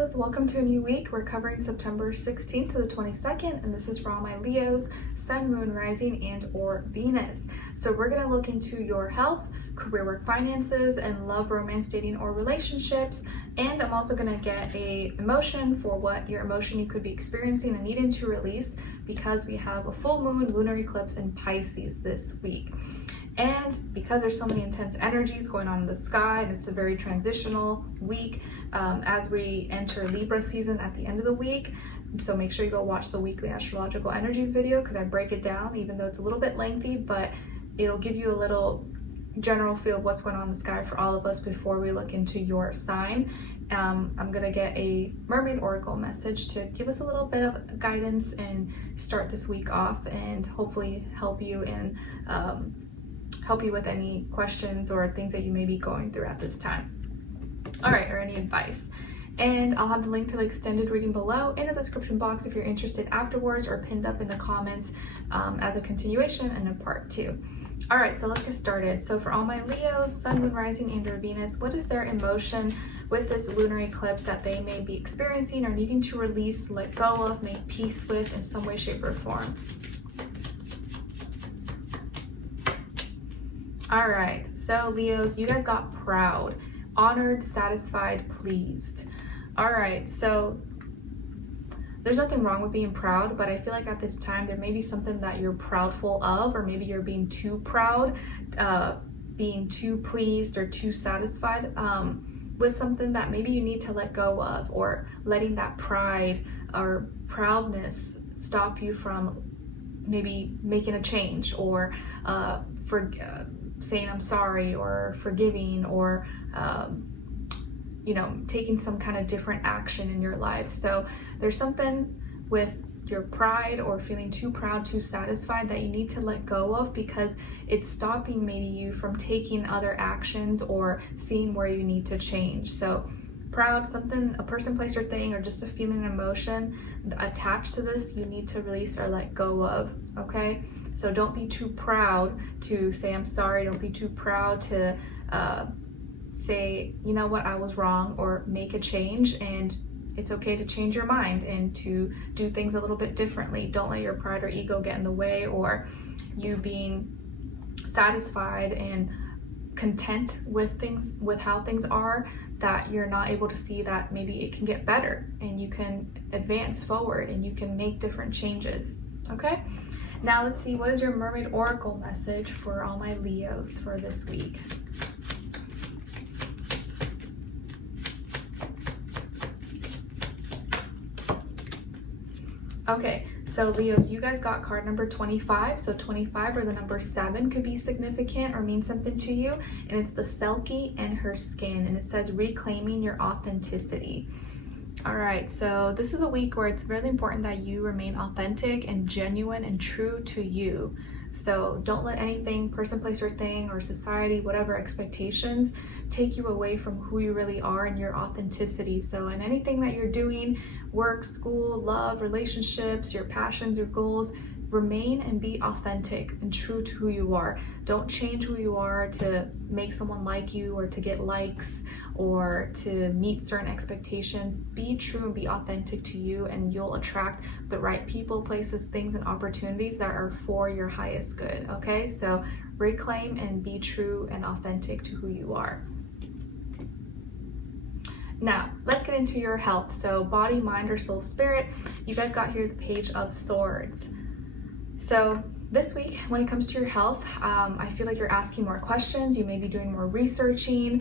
Leos, welcome to a new week. We're covering September 16th to the 22nd, and this is for all my Leos, Sun, Moon, Rising, and or Venus. So we're going to look into your health, career, work, finances, and love, romance, dating, or relationships. And I'm also going to get a emotion for what your emotion you could be experiencing and needing to release, because we have a full moon lunar eclipse in Pisces this week. And because there's so many intense energies going on in the sky, and it's a very transitional week as we enter Libra season at the end of the week. So make sure you go watch the weekly astrological energies video, because I break it down, even though it's a little bit lengthy, but it'll give you a little general feel of what's going on in the sky for all of us before we look into your sign. I'm gonna get a mermaid oracle message to give us a little bit of guidance and start this week off, and hopefully help you with any questions or things that you may be going through at this time. All right, or any advice. And I'll have the link to the extended reading below in the description box if you're interested afterwards, or pinned up in the comments as a continuation and a part 2. All right, so let's get started. So for all my Leos, Sun, Moon, Rising, and or Venus, what is their emotion with this lunar eclipse that they may be experiencing or needing to release, let go of, make peace with in some way, shape, or form? All right, so Leos, you guys got proud, honored, satisfied, pleased. All right, so there's nothing wrong with being proud, but I feel like at this time there may be something that you're proudful of, or maybe you're being too proud, being too pleased or too satisfied with something that maybe you need to let go of, or letting that pride or proudness stop you from maybe making a change, or saying I'm sorry, or forgiving, or taking some kind of different action in your life. So there's something with your pride, or feeling too proud, too satisfied, that you need to let go of, because it's stopping maybe you from taking other actions or seeing where you need to change. So proud, something, a person, place, or thing, or just a feeling, emotion attached to this, you need to release or let go of, okay? So don't be too proud to say I'm sorry. Don't be too proud to say, you know what, I was wrong, or make a change. And it's okay to change your mind and to do things a little bit differently. Don't let your pride or ego get in the way, or you being satisfied and content with things, with how things are, that you're not able to see that maybe it can get better, and you can advance forward, and you can make different changes. Okay, now let's see, what is your mermaid oracle message for all my Leos for this week? Okay, so Leos, you guys got card number 25. So 25, or the number 7, could be significant or mean something to you. And it's the Selkie and her skin. And it says reclaiming your authenticity. All right, so this is a week where it's really important that you remain authentic and genuine and true to you. So don't let anything, person, place, or thing, or society, whatever expectations, take you away from who you really are and your authenticity. So in anything that you're doing, work, school, love, relationships, your passions, your goals, remain and be authentic and true to who you are. Don't change who you are to make someone like you, or to get likes, or to meet certain expectations. Be true and be authentic to you, and you'll attract the right people, places, things, and opportunities that are for your highest good. Okay, so reclaim and be true and authentic to who you are. Now, let's get into your health. So body, mind, or soul, spirit. You guys got here the Page of Swords. So this week, when it comes to your health, I feel like you're asking more questions. You may be doing more researching,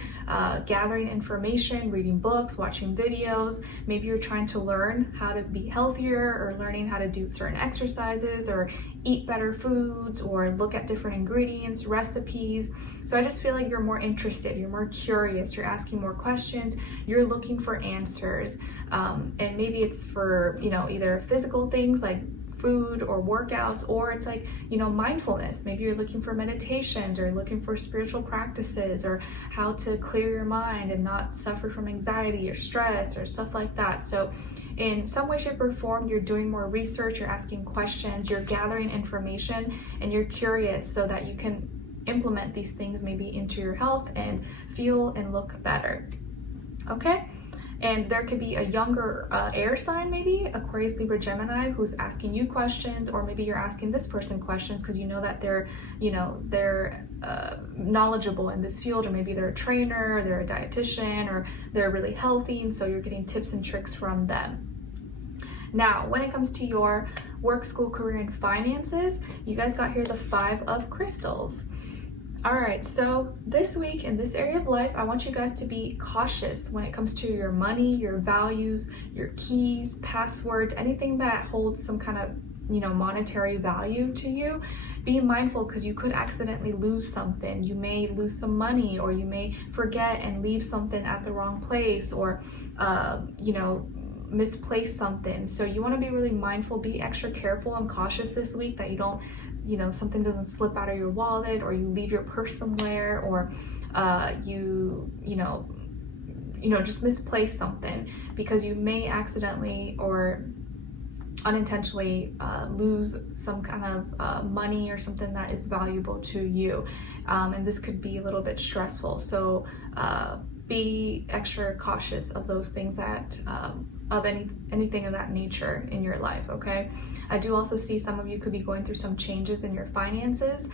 gathering information, reading books, watching videos. Maybe you're trying to learn how to be healthier, or learning how to do certain exercises, or eat better foods, or look at different ingredients, recipes. So I just feel like you're more interested, you're more curious, you're asking more questions, you're looking for answers. And maybe it's for, either physical things like food or workouts, or it's like, mindfulness. Maybe you're looking for meditations, or looking for spiritual practices, or how to clear your mind and not suffer from anxiety or stress or stuff like that. So in some way, shape, or form, you're doing more research, you're asking questions, you're gathering information, and you're curious, so that you can implement these things maybe into your health and feel and look better. Okay, And there could be a younger air sign, maybe Aquarius, Libra, Gemini, who's asking you questions, or maybe you're asking this person questions because you know that they're knowledgeable in this field, or maybe they're a trainer, or they're a dietitian, or they're really healthy, and so you're getting tips and tricks from them. Now, when it comes to your work, school, career, and finances, you guys got here the 5 of crystals. All right, so this week in this area of life, I want you guys to be cautious when it comes to your money, your values, your keys, passwords, anything that holds some kind of monetary value to you. Be mindful because you could accidentally lose something. You may lose some money, or you may forget and leave something at the wrong place, or misplace something. So you want to be really mindful, be extra careful and cautious this week that you don't, something doesn't slip out of your wallet, or you leave your purse somewhere, or just misplace something, because you may accidentally or unintentionally lose some kind of money or something that is valuable to you, and this could be a little bit stressful. So be extra cautious of those things that of anything of that nature in your life, okay? I do also see some of you could be going through some changes in your finances.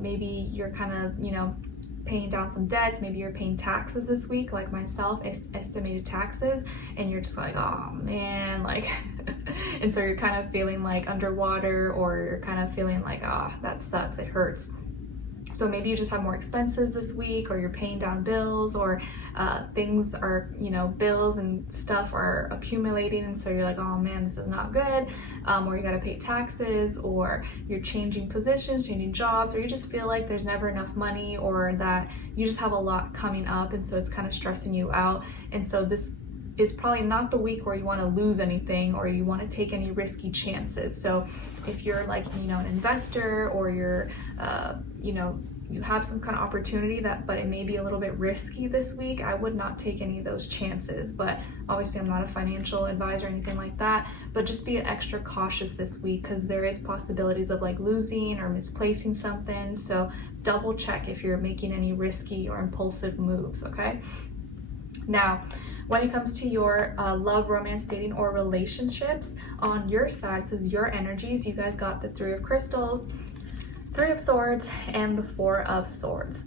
Maybe you're kind of, paying down some debts. Maybe you're paying taxes this week, like myself, estimated taxes, and you're just like, oh man, like, and so you're kind of feeling like underwater, or you're kind of feeling like, that sucks, it hurts. So maybe you just have more expenses this week, or you're paying down bills, or things are, bills and stuff are accumulating, and so you're like, oh man, this is not good, or you gotta pay taxes, or you're changing positions, changing jobs, or you just feel like there's never enough money, or that you just have a lot coming up, and so it's kind of stressing you out. And so this is probably not the week where you want to lose anything, or you want to take any risky chances. So if you're like, an investor, or you're, you have some kind of opportunity but it may be a little bit risky this week, I would not take any of those chances. But obviously I'm not a financial advisor or anything like that, but just be extra cautious this week, because there is possibilities of like losing or misplacing something. So double check if you're making any risky or impulsive moves, okay? Now, when it comes to your love, romance, dating, or relationships, on your side, this is your energies. You guys got the 3 of crystals, 3 of swords, and the 4 of swords.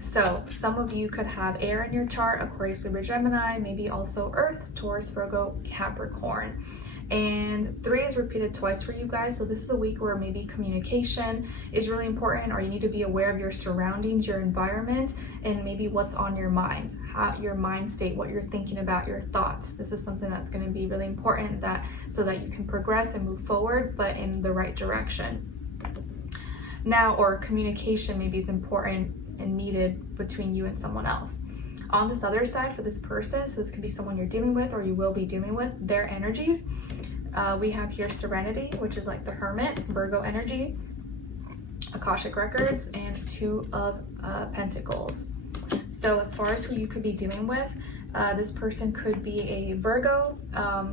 So some of you could have air in your chart, Aquarius, Libra, Gemini, maybe also Earth, Taurus, Virgo, Capricorn. And 3 is repeated twice for you guys. So this is a week where maybe communication is really important, or you need to be aware of your surroundings, your environment, and maybe what's on your mind, your mind state, what you're thinking about, your thoughts. This is something that's going to be really important, so that you can progress and move forward, but in the right direction. Now, or communication maybe is important and needed between you and someone else. On this other side, for this person, so this could be someone you're dealing with, or you will be dealing with, their energies. We have here Serenity, which is like the Hermit, Virgo energy, Akashic Records, and 2 of Pentacles. So as far as who you could be dealing with, this person could be a Virgo,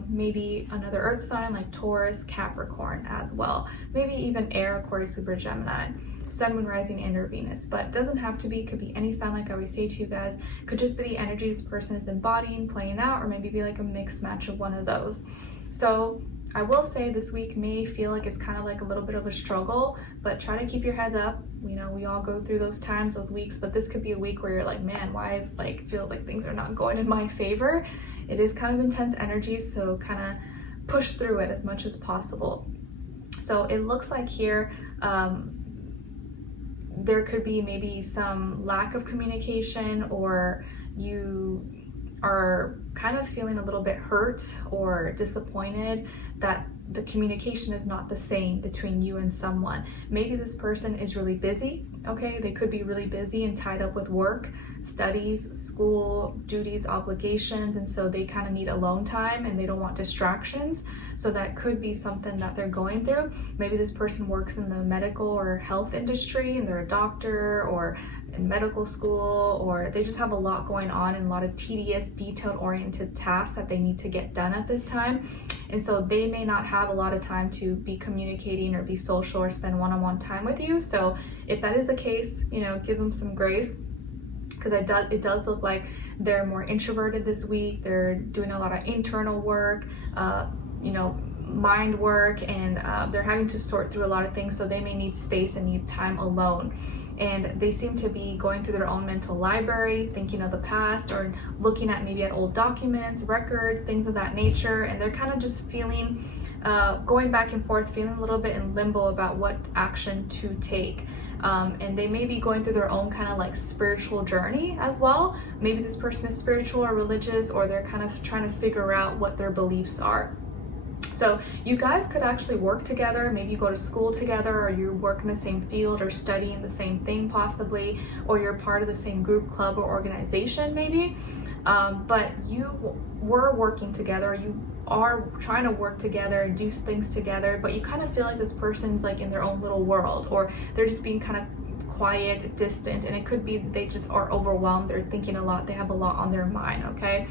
maybe another earth sign like Taurus, Capricorn as well. Maybe even air, Aquarius, Libra, Gemini. Sun, Moon, Rising, and or Venus, but doesn't have to be. Could be any sign, like I always say to you guys. Could just be the energy this person is embodying, playing out, or maybe be like a mixed match of one of those. So I will say this week may feel like it's kind of like a little bit of a struggle, but try to keep your head up. We all go through those times, those weeks, but this could be a week where you're like, man, why is feels like things are not going in my favor. It is kind of intense energy, so kind of push through it as much as possible. So it looks like here, there could be maybe some lack of communication, or you are kind of feeling a little bit hurt or disappointed that the communication is not the same between you and someone. Maybe this person is really busy, okay? They could be really busy and tied up with work, studies, school, duties, obligations, and so they kind of need alone time and they don't want distractions. So that could be something that they're going through. Maybe this person works in the medical or health industry and they're a doctor or in medical school, or they just have a lot going on and a lot of tedious, detail-oriented tasks that they need to get done at this time. And so they may not have a lot of time to be communicating or be social or spend one-on-one time with you. So if that is the case, give them some grace, because it does look like they're more introverted this week. They're doing a lot of internal work, mind work, and they're having to sort through a lot of things, so they may need space and need time alone. And they seem to be going through their own mental library, thinking of the past, or looking at maybe at old documents, records, things of that nature, and they're kind of just feeling, going back and forth, feeling a little bit in limbo about what action to take. And they may be going through their own kind of like spiritual journey as well. Maybe this person is spiritual or religious, or they're kind of trying to figure out what their beliefs are. So you guys could actually work together. Maybe you go to school together, or you work in the same field, or studying the same thing possibly, or you're part of the same group, club, or organization maybe. But you were working together, you are trying to work together and do things together, but you kind of feel like this person's like in their own little world, or they're just being kind of quiet, distant, and it could be they just are overwhelmed, they're thinking a lot, they have a lot on their mind, okay?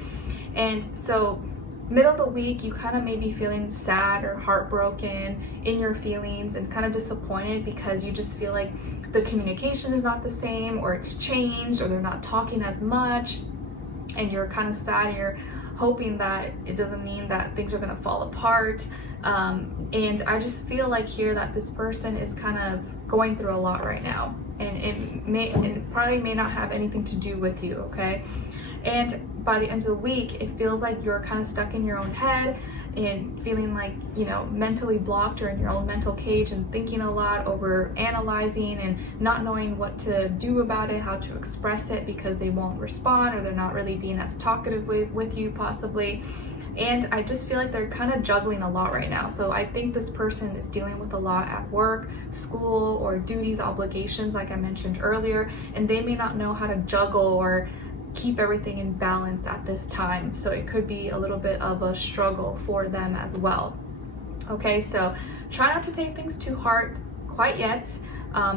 And so middle of the week, you kind of may be feeling sad or heartbroken in your feelings and kind of disappointed because you just feel like the communication is not the same, or it's changed, or they're not talking as much, and you're kind of sad. You're hoping that it doesn't mean that things are going to fall apart. And I just feel like here that this person is kind of going through a lot right now, and it probably may not have anything to do with you, okay? And by the end of the week, it feels like you're kind of stuck in your own head and feeling like, mentally blocked, or in your own mental cage, and thinking a lot, over analyzing, and not knowing what to do about it, how to express it, because they won't respond, or they're not really being as talkative with you possibly. And I just feel like they're kind of juggling a lot right now. So I think this person is dealing with a lot at work, school, or duties, obligations, like I mentioned earlier, and they may not know how to juggle or keep everything in balance at this time. So it could be a little bit of a struggle for them as well. Okay, so try not to take things too hard quite yet,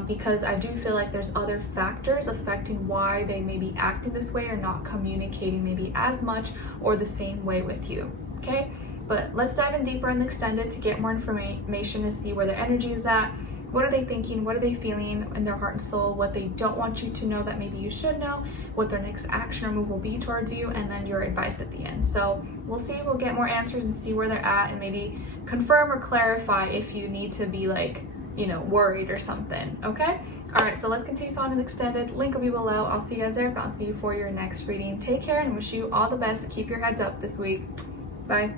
because I do feel like there's other factors affecting why they may be acting this way, or not communicating maybe as much or the same way with you. Okay, but let's dive in deeper in the extended to get more information to see where their energy is at. What are they thinking? What are they feeling in their heart and soul? What they don't want you to know that maybe you should know, what their next action or move will be towards you, and then your advice at the end. So we'll see, we'll get more answers and see where they're at, and maybe confirm or clarify if you need to be like, worried or something, okay? All right, so let's continue on in the extended. Link will be below. I'll see you guys there, but I'll see you for your next reading. Take care and wish you all the best. Keep your heads up this week. Bye.